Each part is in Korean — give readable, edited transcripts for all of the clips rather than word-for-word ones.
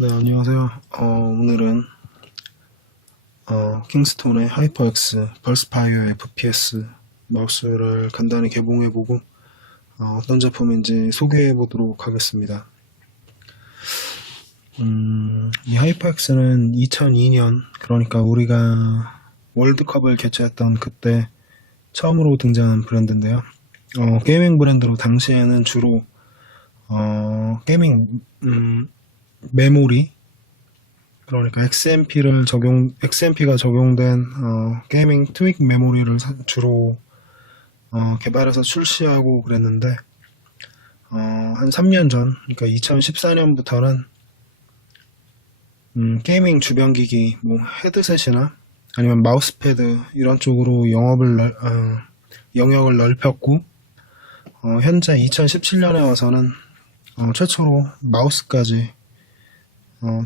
네, 안녕하세요. 오늘은 킹스톤의 하이퍼엑스 벌스파이어 FPS 마우스를 간단히 개봉해보고 어떤 제품인지 소개해보도록 하겠습니다. 이 하이퍼엑스는 2002년, 그러니까 우리가 월드컵을 개최했던 그때 처음으로 등장한 브랜드인데요. 게이밍 브랜드로 당시에는 주로 게이밍 메모리, 그러니까 XMP가 적용된 게이밍 트윅 메모리를 주로 개발해서 출시하고 그랬는데, 한 3년 전, 그러니까 2014년부터는 게이밍 주변기기, 뭐 헤드셋이나 아니면 마우스패드 이런 쪽으로 영역을 넓혔고, 현재 2017년에 와서는 최초로 마우스까지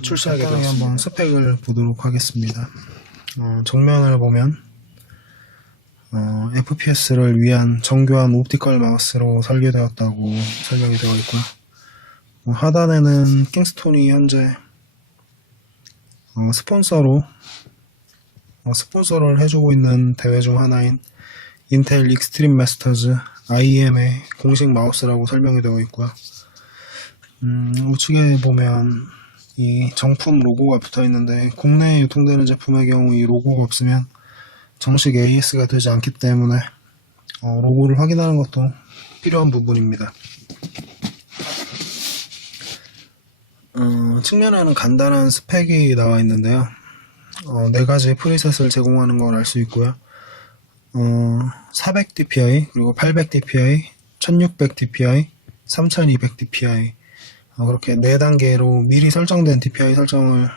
출시하게 되었습니다. 한번 스펙을 보도록 하겠습니다. 정면을 보면 FPS를 위한 정교한 옵티컬 마우스로 설계되었다고 설명이 되어 있고요. 하단에는 킹스톤이 현재 스폰서를 해주고 있는 대회 중 하나인 인텔 익스트림 마스터즈 IEM의 공식 마우스라고 설명이 되어 있고요. 우측에 보면 이 정품 로고가 붙어 있는데, 국내에 유통되는 제품의 경우 이 로고가 없으면 정식 AS가 되지 않기 때문에 로고를 확인하는 것도 필요한 부분입니다. 측면에는 간단한 스펙이 나와 있는데요. 4가지 프리셋을 제공하는 걸 알 수 있고요. 400dpi, 그리고 800dpi, 1600dpi, 3200dpi, 그렇게 4단계로 미리 설정된 DPI 설정을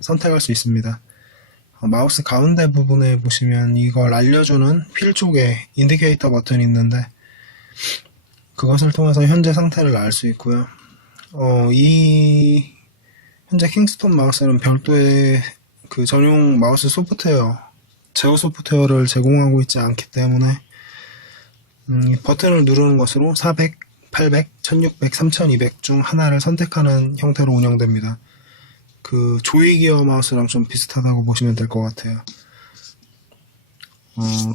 선택할 수 있습니다. 마우스 가운데 부분에 보시면 이걸 알려주는 휠 쪽에 인디케이터 버튼이 있는데, 그것을 통해서 현재 상태를 알 수 있고요. 현재 킹스톤 마우스는 별도의 그 전용 마우스 소프트웨어, 제어 소프트웨어를 제공하고 있지 않기 때문에 버튼을 누르는 것으로 400, 800, 1600, 3200 중 하나를 선택하는 형태로 운영됩니다. 그 조이기어 마우스랑 좀 비슷하다고 보시면 될 것 같아요.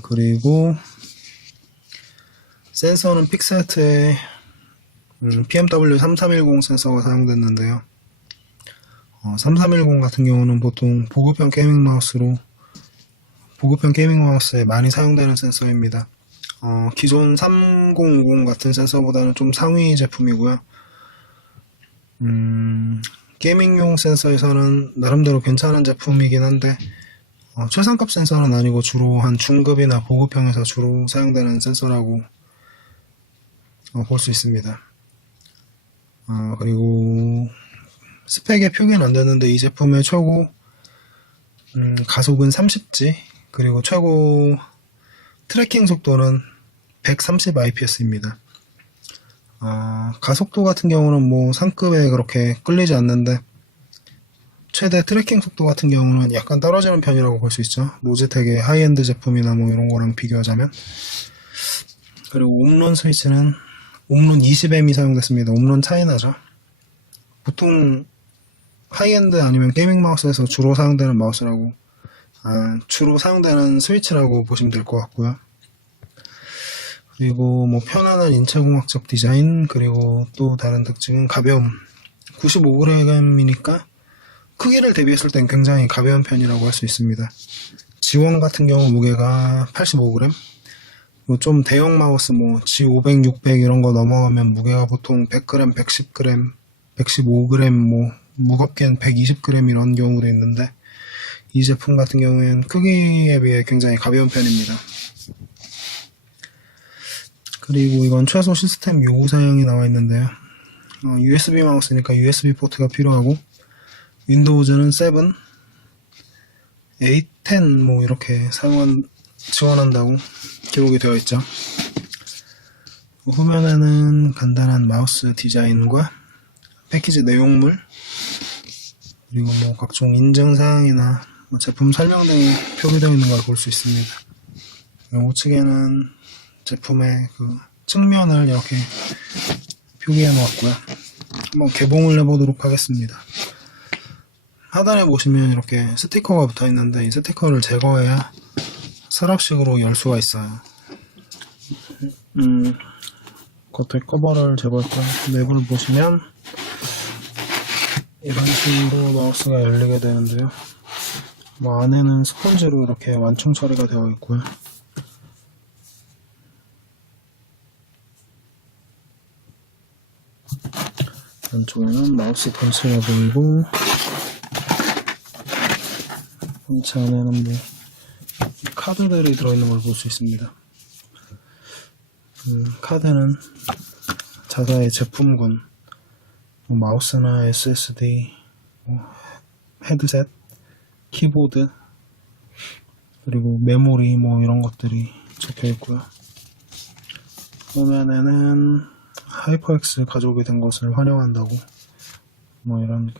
그리고 센서는 픽세트의 PM-W3310 센서가 사용됐는데요. 3310 같은 경우는 보통 보급형 게이밍 마우스에 많이 사용되는 센서입니다. 기존 3050 같은 센서보다는 좀 상위 제품이고요. 게이밍용 센서에서는 나름대로 괜찮은 제품이긴 한데, 최상급 센서는 아니고 주로 한 중급이나 보급형에서 주로 사용되는 센서라고 볼 수 있습니다. 그리고 스펙에 표기는 안 됐는데, 이 제품의 최고 가속은 30G, 그리고 최고 트래킹 속도는 130IPS입니다. 가속도 같은 경우는 뭐 상급에 그렇게 끌리지 않는데, 최대 트래킹 속도 같은 경우는 약간 떨어지는 편이라고 볼 수 있죠. 로지텍의 하이엔드 제품이나 뭐 이런 거랑 비교하자면. 그리고 옴론 스위치는 옴론 20M이 사용됐습니다. 옴론 차이 나죠. 보통 하이엔드 아니면 게이밍 마우스에서 주로 사용되는 스위치라고 보시면 될 것 같고요. 그리고 뭐 편안한 인체공학적 디자인, 그리고 또 다른 특징은 가벼움. 95g이니까 크기를 대비했을 땐 굉장히 가벼운 편이라고 할 수 있습니다. G1 같은 경우 무게가 85g, 좀 대형 마우스 뭐 G500, 600 이런 거 넘어가면 무게가 보통 100g, 110g, 115g, 뭐 무겁게는 120g 이런 경우도 있는데, 이 제품 같은 경우에는 크기에 비해 굉장히 가벼운 편입니다. 그리고 이건 최소 시스템 요구 사양이 나와 있는데요. USB 마우스니까 USB 포트가 필요하고, 윈도우즈는 7, 8, 10 뭐 이렇게 지원한다고 기록이 되어 있죠. 후면에는 간단한 마우스 디자인과 패키지 내용물, 그리고 뭐 각종 인증사항이나 제품 설명 등이 표기되어 있는 걸 볼 수 있습니다. 우측에는 제품의 그 측면을 이렇게 표기해 놓았고요. 한번 개봉을 해보도록 하겠습니다. 하단에 보시면 이렇게 스티커가 붙어 있는데 이 스티커를 제거해야 서랍식으로 열 수가 있어요. 겉에 커버를 제거했고요. 내부를 보시면 이런 식으로 마우스가 열리게 되는데요. 뭐 안에는 스펀지로 이렇게 완충 처리가 되어 있고요. 안쪽에는 마우스 본체가 보이고, 본체 안에는 뭐 카드들이 들어있는 걸 볼 수 있습니다. 카드는 자사의 제품군, 뭐 마우스나 SSD, 뭐 헤드셋, 키보드, 그리고 메모리 뭐 이런 것들이 적혀 있고요. 화면에는 하이퍼엑스 가져오게 된 것을 환영한다고 뭐 이런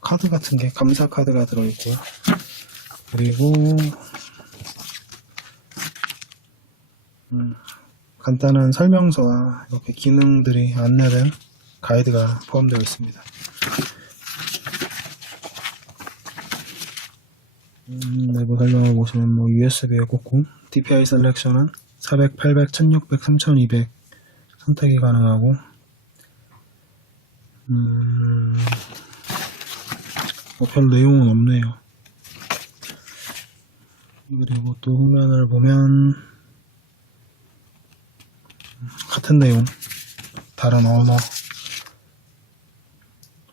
카드 같은 게 감사 카드가 들어있고요. 그리고 간단한 설명서와 이렇게 기능들이 안내된 가이드가 포함되어 있습니다. 내부 설명을 보시면 뭐 USB에 꽂고 DPI 셀렉션은 400, 800, 1600, 3200 선택이 가능하고 별 내용은 없네요. 그리고 또 후면을 보면 같은 내용, 다른 언어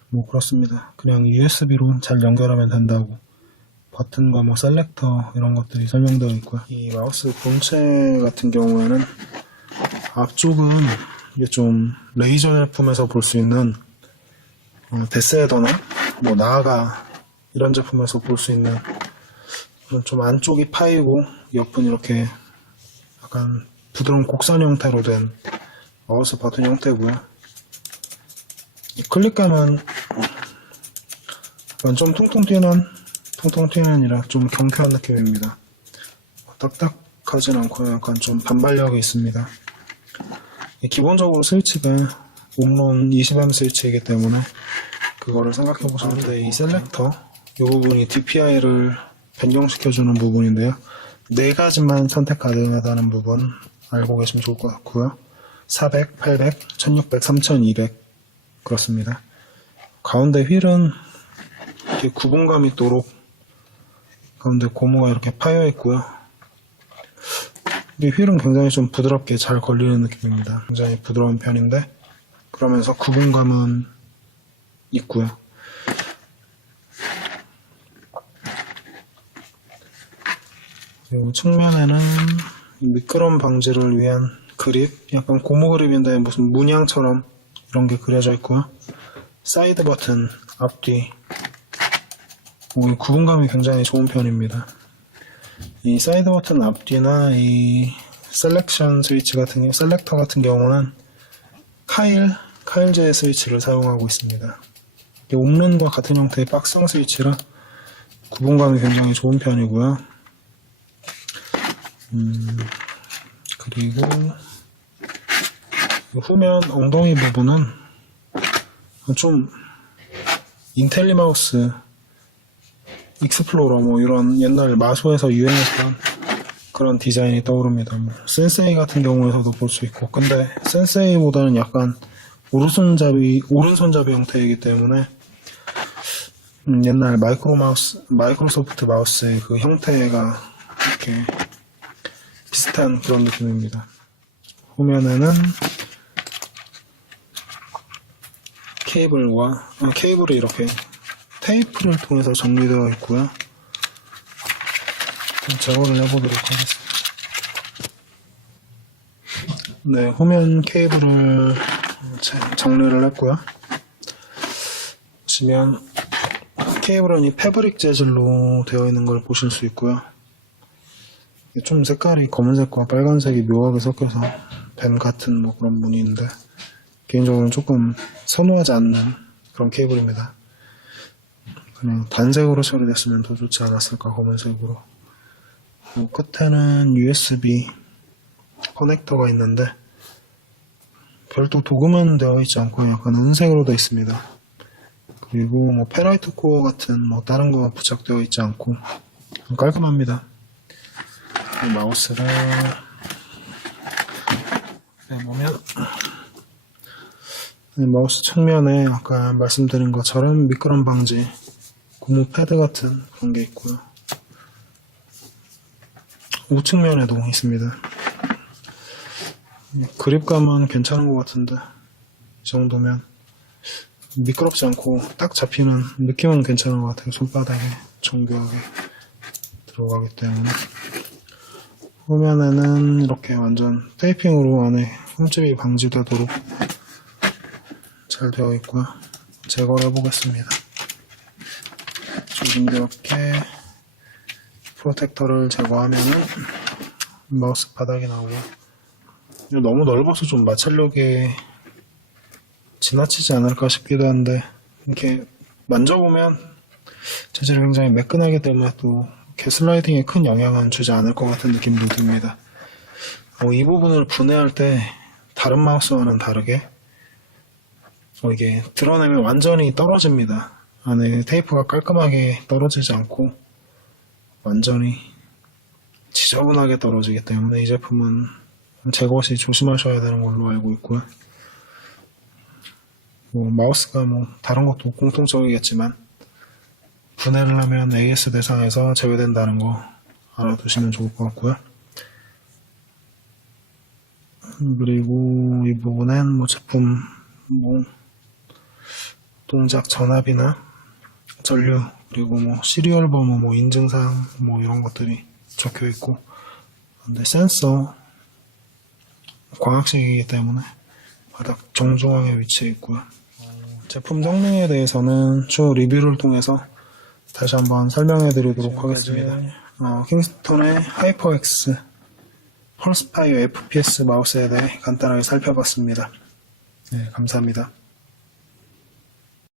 뭐 그렇습니다. 그냥 USB로 잘 연결하면 된다고 버튼과 뭐 셀렉터 이런 것들이 설명되어 있고요. 이 마우스 본체 같은 경우에는 앞쪽은 이게 좀 레이저 제품에서 볼 수 있는 데스헤더나 뭐 나아가 이런 제품에서 볼 수 있는 좀 안쪽이 파이고 옆은 이렇게 약간 부드러운 곡선 형태로 된 마우스 버튼 형태고요. 클릭감은 약간 좀 퉁퉁 튀는이라 좀 경쾌한 느낌입니다. 딱딱하진 않고요. 약간 좀 반발력이 있습니다. 기본적으로 스위치가 옥론 20M 스위치이기 때문에 그거를 생각해 보시는데 이 셀렉터 이 부분이 DPI를 변경시켜주는 부분인데요. 네 가지만 선택 가능하다는 부분 알고 계시면 좋을 것 같고요. 400, 800, 1600, 3200 그렇습니다. 가운데 휠은 이렇게 구분감이 있도록 가운데 고무가 이렇게 파여 있고요. 이 휠은 굉장히 좀 부드럽게 잘 걸리는 느낌입니다. 굉장히 부드러운 편인데 그러면서 구분감은 있고요. 그리고 측면에는 미끄럼 방지를 위한 그립, 약간 고무 그립인데 무슨 문양처럼 이런 게 그려져 있고요. 사이드 버튼, 앞뒤 구분감이 굉장히 좋은 편입니다. 이 사이드 버튼 앞뒤나 이 셀렉션 스위치 같은 경우, 셀렉터 같은 경우는 카일제 스위치를 사용하고 있습니다. 옥론과 같은 형태의 박스형 스위치라 구분감이 굉장히 좋은 편이고요. 그리고 후면 엉덩이 부분은 좀 인텔리마우스 익스플로러 뭐 이런 옛날 마소에서 유행했던 그런 디자인이 떠오릅니다. 뭐 센세이 같은 경우에서도 볼 수 있고, 근데 센세이보다는 약간 오른손잡이 형태이기 때문에 옛날 마이크로소프트 마우스의 그 형태가 이렇게 비슷한 그런 느낌입니다. 후면에는 케이블이 이렇게 테이프를 통해서 정리되어 있고요. 좀 제거를 해보도록 하겠습니다. 네, 후면 케이블을 정리를 했고요. 보시면 케이블은 이 패브릭 재질로 되어 있는 걸 보실 수 있고요. 좀 색깔이 검은색과 빨간색이 묘하게 섞여서 뱀 같은 뭐 그런 무늬인데 개인적으로는 조금 선호하지 않는 그런 케이블입니다. 그냥 단색으로 처리됐으면 더 좋지 않았을까, 검은색으로. 끝에는 USB 커넥터가 있는데 별도 도금은 되어 있지 않고 약간 은색으로 되어 있습니다. 그리고 뭐 페라이트 코어 같은 뭐 다른 거 부착되어 있지 않고 깔끔합니다. 이 마우스를 보면 마우스 측면에 아까 말씀드린 것처럼 미끄럼 방지 고무 패드 같은 그런 게 있고요. 우측면에도 있습니다. 그립감은 괜찮은 것 같은데 이 정도면 미끄럽지 않고 딱 잡히는 느낌은 괜찮은 것 같아요. 손바닥에 정교하게 들어가기 때문에. 후면에는 이렇게 완전 테이핑으로 안에 흠집이 방지되도록 잘 되어 있고요. 제거를 해보겠습니다. 조심스럽게 프로텍터를 제거하면은 마우스 바닥이 나오고, 너무 넓어서 좀 마찰력이 지나치지 않을까 싶기도 한데, 이렇게 만져보면 재질이 굉장히 매끈하기 때문에 또 이렇게 슬라이딩에 큰 영향은 주지 않을 것 같은 느낌도 듭니다. 이 부분을 분해할 때 다른 마우스와는 다르게 이게 드러내면 완전히 떨어집니다. 안에 테이프가 깔끔하게 떨어지지 않고 완전히 지저분하게 떨어지기 때문에 이 제품은 제거 시 조심하셔야 되는 걸로 알고 있고요. 마우스가 다른 것도 공통적이겠지만 분해를 하면 AS 대상에서 제외된다는 거 알아두시면 좋을 것 같고요. 그리고 이 부분엔 제품 동작 전압이나 전류, 그리고 시리얼 번호, 인증사항 이런 것들이 적혀 있고, 근데 센서 광학식이기 때문에 바닥 정중앙에 위치해 있고요. 제품 성능에 대해서는 추후 리뷰를 통해서 다시 한번 설명해 드리도록 하겠습니다. 킹스톤의 하이퍼엑스 펄스파이어 FPS 마우스에 대해 간단하게 살펴봤습니다. 네, 감사합니다.